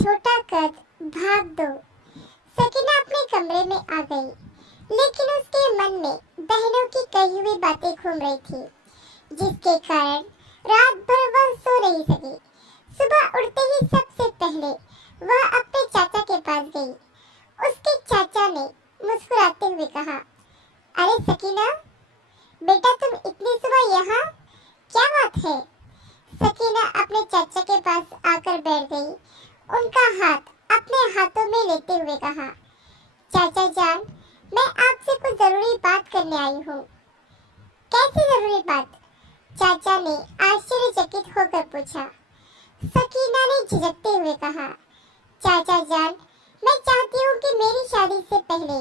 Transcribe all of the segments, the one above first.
छोटा कद, भाग दो। सकीना अपने कमरे में आ गई, लेकिन उसके मन में बहनों की कही हुई बातें घूम रही थी, जिसके कारण रात भर वह सो नहीं सकी। सुबह उठते ही सबसे पहले वह अपने चाचा के पास गई। उसके चाचा ने मुस्कुराते हुए कहा, अरे सकीना, बेटा तुम इतनी सुबह यहाँ, क्या बात है? सकीना अपने चाचा के पास आकर बैठ गई। उनका हाथ अपने हाथों में लेते हुए कहा, चाचा जान, मैं आपसे कुछ जरूरी बात करने आई हूँ। कैसी जरूरी बात? चाचा ने आश्चर्यचकित होकर पूछा। सकीना ने झिझकते हुए कहा, चाचा जान, मैं चाहती हूँ कि मेरी शादी से पहले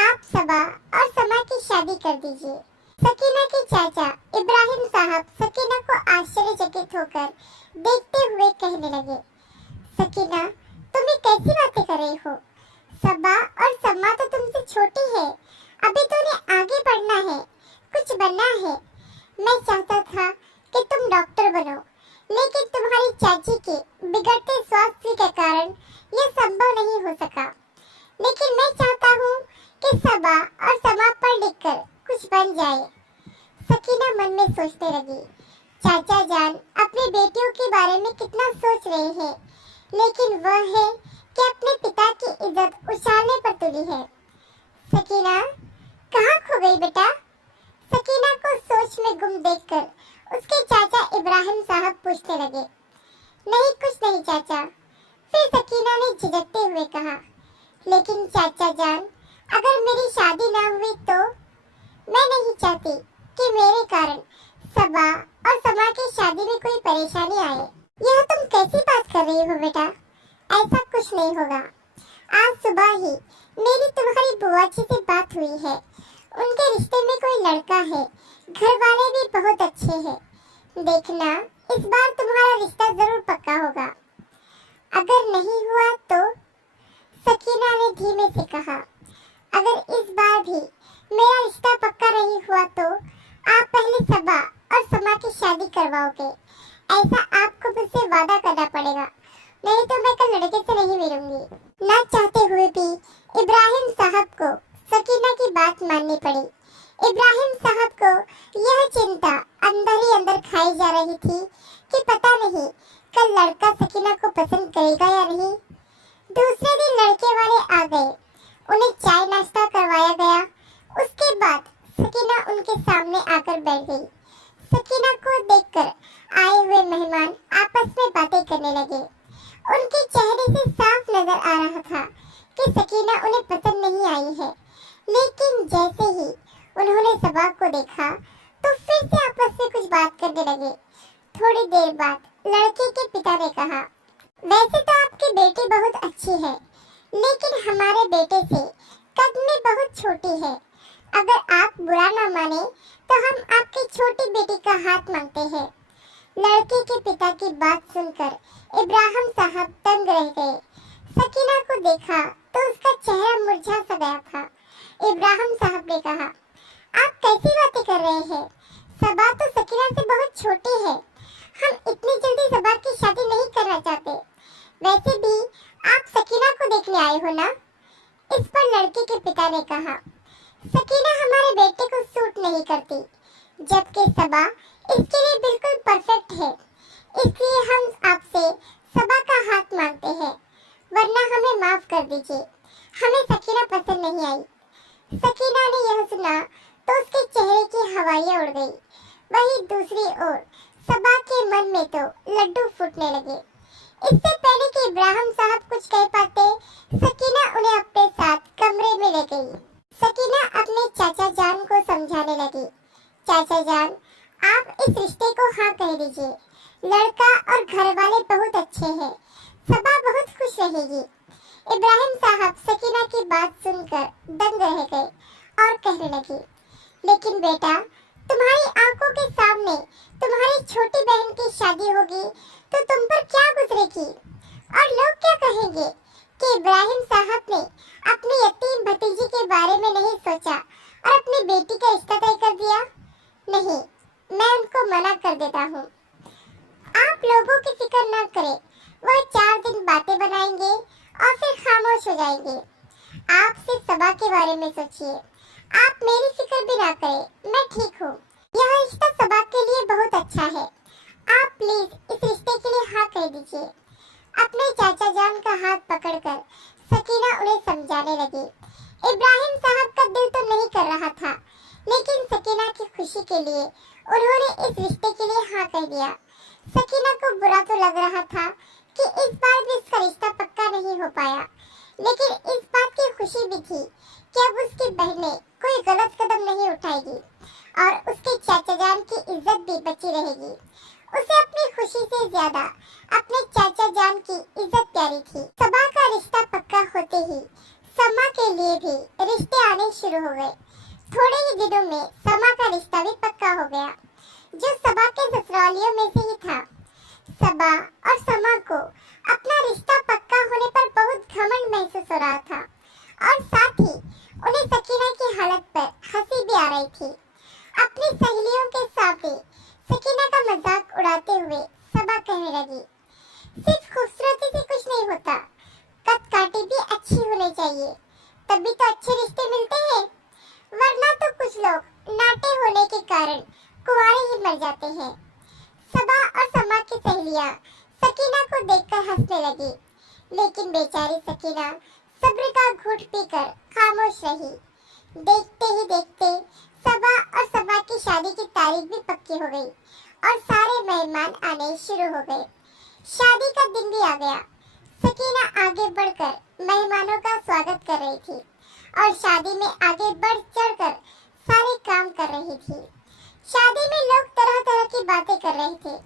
आप सबा और समा की शादी कर दीजिए। सकीना के चाचा इब्राहिम साहब सकीना को आश्चर्यचकित होकर देखते हुए कहने लगे, सकीना, तुम ये कैसी बातें कर रही हो? सबा और समा तो तुमसे छोटी है, अभी तो उन्हें आगे बढ़ना है, कुछ बनना है। मैं चाहता था कि तुम डॉक्टर बनो, लेकिन तुम्हारी चाची के बिगड़ते स्वास्थ्य के कारण यह संभव नहीं हो सका। लेकिन मैं चाहता हूँ कि सबा और समा पढ़ लिख कर कुछ बन जाए। सकीना मन में सोचने लगी, चाचा जान अपनी बेटियों के बारे में कितना सोच रहे हैं, लेकिन वह है कि अपने पिता की इज्जत उछालने पर तुली है। सकीना, कहाँ खो गई बेटा? सकीना को सोच में गुम देखकर उसके चाचा इब्राहिम साहब पूछने लगे। नहीं, कुछ नहीं चाचा। फिर सकीना ने झिझकते हुए कहा, लेकिन चाचा जान, अगर मेरी शादी ना हुई तो? मैं नहीं चाहती कि मेरे कारण सबा और समा की शादी में कोई परेशानी आए। यह तुम कैसी बात कर रही हो बेटा? ऐसा कुछ नहीं होगा। आज सुबह ही मेरी तुम्हारी बुआ जी से बात हुई है। उनके रिश्ते में कोई लड़का है, घर वाले भी बहुत अच्छे हैं। देखना, इस बार तुम्हारा रिश्ता जरूर पक्का होगा। अगर नहीं हुआ तो? सकीना ने धीमे से कहा, अगर इस बार भी मेरा रिश्ता पक्का नहीं हुआ तो आप पहले सबा और समा की शादी करवाओगे। ऐसा आपको मुझसे वादा करना पड़ेगा, नहीं तो मैं कल लड़के से नहीं मिलूंगी। ना चाहते हुए भी इब्राहिम साहब को सकीना की बात माननी पड़ी। इब्राहिम साहब को यह चिंता अंदर ही अंदर खाई जा रही थी कि पता नहीं कल लड़का सकीना को पसंद करेगा या नहीं। दूसरे दिन लड़के वाले आ गए, उन्हें चाय नाश्ता करवाया गया। उसके बाद सकीना उनके सामने आकर बैठ गई। सकीना को देखकर आए हुए मेहमान आपस में बातें करने लगे। उनके चेहरे से साफ नजर आ रहा था कि सकीना उन्हें पसंद नहीं आई है, लेकिन जैसे ही उन्होंने सबा को देखा तो फिर से आपस में कुछ बात करने लगे। थोड़ी देर बाद लड़के के पिता ने कहा, वैसे तो आपकी बेटी बहुत अच्छी है, लेकिन हमारे बेटे से कद में बहुत छोटी है। अगर आप बुरा ना माने तो हम आपकी छोटी बेटी का हाथ मांगते हैं। लड़के के पिता की बात सुनकर इब्राहिम साहब दंग रह गए। सकीना को देखा तो उसका चेहरा मुरझा सा गया था। इब्राहिम साहब ने कहा, आप कैसी बातें कर रहे हैं? सबा तो सकीना से बहुत छोटी है। हम इतनी जल्दी सबा की शादी नहीं करना चाहते। वैसे भी आप सकीना को देखने आए हो ना? इस पर लड़के के पिता ने कहा, सकीना हमारे बेटे को सूट नहीं करती, जबकि सबा इसके लिए बिल्कुल परफेक्ट है। इसलिए हम आपसे सबा का हाथ मांगते हैं, वरना हमें माफ कर दीजिए। हमें सकीना पसंद नहीं आई। सकीना ने यह सुना तो उसके चेहरे की हवाइयाँ उड़ गई। वहीं दूसरी ओर सबा के मन में तो लड्डू फूटने लगे। इससे पहले कि इब्राहिम साहब कुछ कह पाते, सकीना उन्हें अपने साथ कमरे में ले गई। सकीना अपने चाचा जान को समझाने लगी, चाचा जान, आप इस रिश्ते को हाँ कह दीजिए। लड़का और घर वाले बहुत अच्छे हैं, सबा बहुत खुश रहेगी। इब्राहिम साहब सकीना की बात सुनकर दंग रह गए और कहने लगे, लेकिन बेटा, तुम्हारी आंखों के सामने तुम्हारी छोटी बहन की शादी होगी तो तुम पर क्या गुजरेगी? और लोग क्या कहेंगे कि इब्राहिम साहब ने अपनी यतीम भतीजी के बारे में नहीं सोचा और अपनी बेटी का रिश्ता तय कर दिया? नहीं, मैं उनको मना कर देता हूँ। आप लोगों की फिक्र ना करें, वह 4 दिन बातें बनाएंगे और फिर खामोश हो जाएंगे। आप सिर्फ सबा के बारे में सोचिए। आप मेरी फिक्र भी ना करें, मैं ठीक हूँ। यह रिश्ता सबा के लिए बहुत अच्छा है। आप प्लीज इस रिश्ते के लिए हाँ कह दीजिए। अपने चाचा जान का हाथ पकड़कर सकीना उन्हें समझाने लगी। इब्राहिम साहब का दिल तो नहीं कर रहा था, लेकिन सकीना की खुशी के लिए उन्होंने इस रिश्ते के लिए हाँ कह दिया। सकीना को बुरा तो लग रहा था कि इस बार भी इसका रिश्ता पक्का नहीं हो पाया, लेकिन इस बात की खुशी भी थी कि अब उसकी बहनें कोई गलत कदम नहीं उठाएगी और उसके चाचा जान की इज्जत भी बची रहेगी। उसे अपनी खुशी से ज्यादा अपने चाचा जान की इज्जत प्यारी थी। सबा का रिश्ता पक्का होते ही समा के लिए भी रिश्ते आने शुरू हो गए। थोड़े ही दिनों में समा का रिश्ता भी पक्का हो गया, जो सबा के ससुरालियों में से ही था। सबा और समा को अपना रिश्ता पक्का होने पर बहुत घमंड महसूस हो रहा था और साथ ही उन्हें सकीना की हालत पर हंसी भी आ रही थी। अपनी सहेलियों के सामने सकीना का मजाक उड़ाते हुए सबा कहने लगी, सिर्फ खूबसूरती से कुछ नहीं होता, कद काठी भी अच्छी होनी चाहिए, तभी तो अच्छे रिश्ते मिलते हैं। वरना तो कुछ लोग नाटे होने के कारण कुंवारे ही मर जाते हैं। सबा और समा की सहेलियां सकीना को देखकर हंसने लगी, लेकिन बेचारी सकीना सब्र का घूंट पीकर खामोश रही। देखते ही देखते सबा और समा की शादी की तारीख भी पक्की हो गई और सारे मेहमान आने शुरू हो गए। शादी का दिन भी आ गया। सकीना आगे बढ़कर मेहमानों का स्वागत कर रही थी और शादी में आगे बढ़ चढ़कर सारे काम कर रही थी। शादी में लोग तरह तरह की बातें कर रहे थे।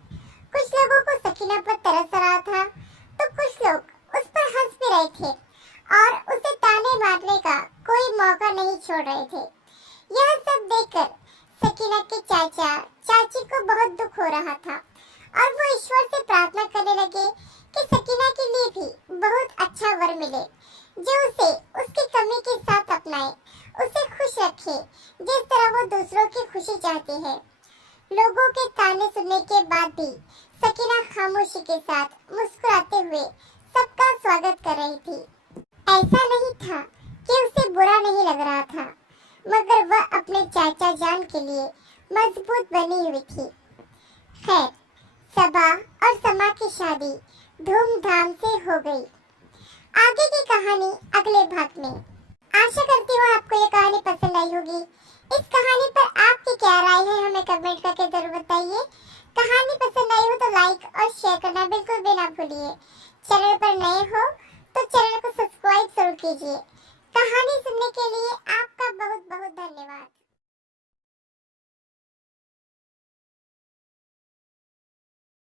कुछ लोगों को सकीना पर तरस आ रहा था, तो कुछ लोग उस पर हंस भी रहे थे और उसे ताने मारने का कोई मौका नहीं छोड़ रहे थे। यह सब देखकर सकीना के चाचा चाची को बहुत दुख हो रहा था और वो ईश्वर से प्रार्थना करने लगे कि सकीना के लिए भी बहुत अच्छा वर मिले, जो उसे उसकी कमी के साथ अपनाए, उसे खुश रखे जिस तरह वो दूसरों की खुशी चाहती है। लोगों के ताने सुनने के बाद भी सकीना खामोशी के साथ मुस्कुराते हुए सबका स्वागत कर रही थी। ऐसा नहीं था कि उसे बुरा नहीं लग रहा था, मगर वह अपने चाचा जान के लिए मजबूत बनी हुई थी। खैर, सबा और समा की शादी धूमधाम से हो गई। आगे की कहानी अगले भाग में। आशा करती हूँ आपको ये कहानी पसंद आई होगी। इस कहानी पर आपकी क्या राय है हमें कमेंट करके जरूर बताइए। कहानी पसंद आई हो तो लाइक और शेयर करना बिल्कुल भी ना भूलिए। चैनल पर नए हो तो चैनल को सब्सक्राइब जरूर कीजिए। कहानी